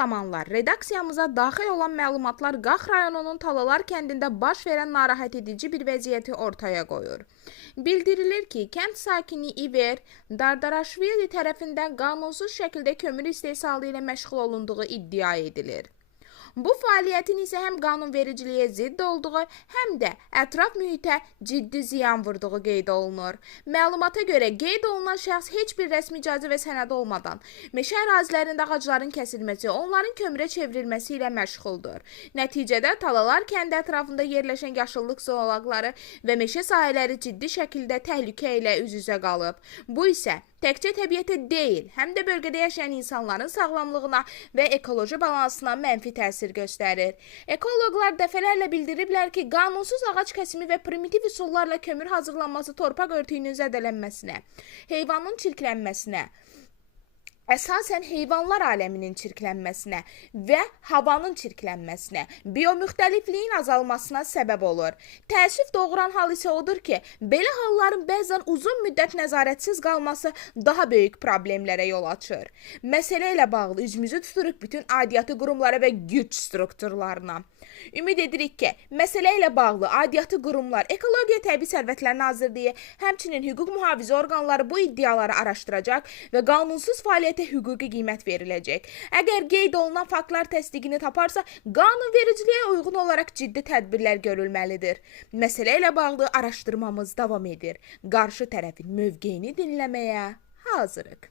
zamanlar redaksiyamıza daxil olan məlumatlar Qax rayonunun Talalar kəndində baş verən narahat edici bir vəziyyəti ortaya qoyur. Bildirilir ki, kənd sakini İver Dardaraşvili tərəfindən qanunsuz şəkildə kömür istehsalı ilə məşğul olunduğu iddia edilir. Bu fəaliyyətin isə həm qanunvericiliyə zidd olduğu, həm də ətraf mühitə ciddi ziyan vurduğu qeyd olunur. Məlumata görə qeyd olunan şəxs heç bir rəsmi icazə və sənəd olmadan meşə ərazilərində ağacların kəsilməsi, onların kömürə çevrilməsi ilə məşğuldur. Nəticədə Talalar kəndi ətrafında yerləşən yaşıllıq zolaqları və meşə sahələri ciddi şəkildə təhlükə ilə üz-üzə qalıb. Bu isə təkcə təbiətə deyil, həm də bölgədə yaşayan insanların sağlamlığına və ekoloji balansına mənfi təsir göstərir. Ekoloqlar dəfələrlə bildiriblər ki, qanunsuz ağac kəsimi və primitiv üsullarla kömür hazırlanması torpaq örtüyünün zədələnməsinə, heyvanın çirklənməsinə, əsasən heyvanlar aləminin çirklənməsinə və havanın çirklənməsinə, biomüxtəlifliyin azalmasına səbəb olur. Təəssüf doğuran hal isə odur ki, belə halların bəzən uzun müddət nəzarətsiz qalması daha böyük problemlərə yol açır. Məsələ ilə bağlı üzümüzü tuturuq bütün aidiyyatı qurumlara və güc strukturlarına. Ümid edirik ki, məsələ ilə bağlı aidiyyatı qurumlar, Ekologiya Təbii Sərvətlər Nazirliyi, həmçinin hüquq mühafizə orqanları bu iddiaları araşdıracaq və qanunsuz fəaliyyətə hüquqi qiymət veriləcək. Əgər qeyd olunan faktlar təsdiqini taparsa, qanunvericiliyə uyğun olaraq ciddi tədbirlər görülməlidir. Məsələ ilə bağlı araşdırmamız davam edir. Qarşı tərəfin mövqeyini dinləməyə hazırıq.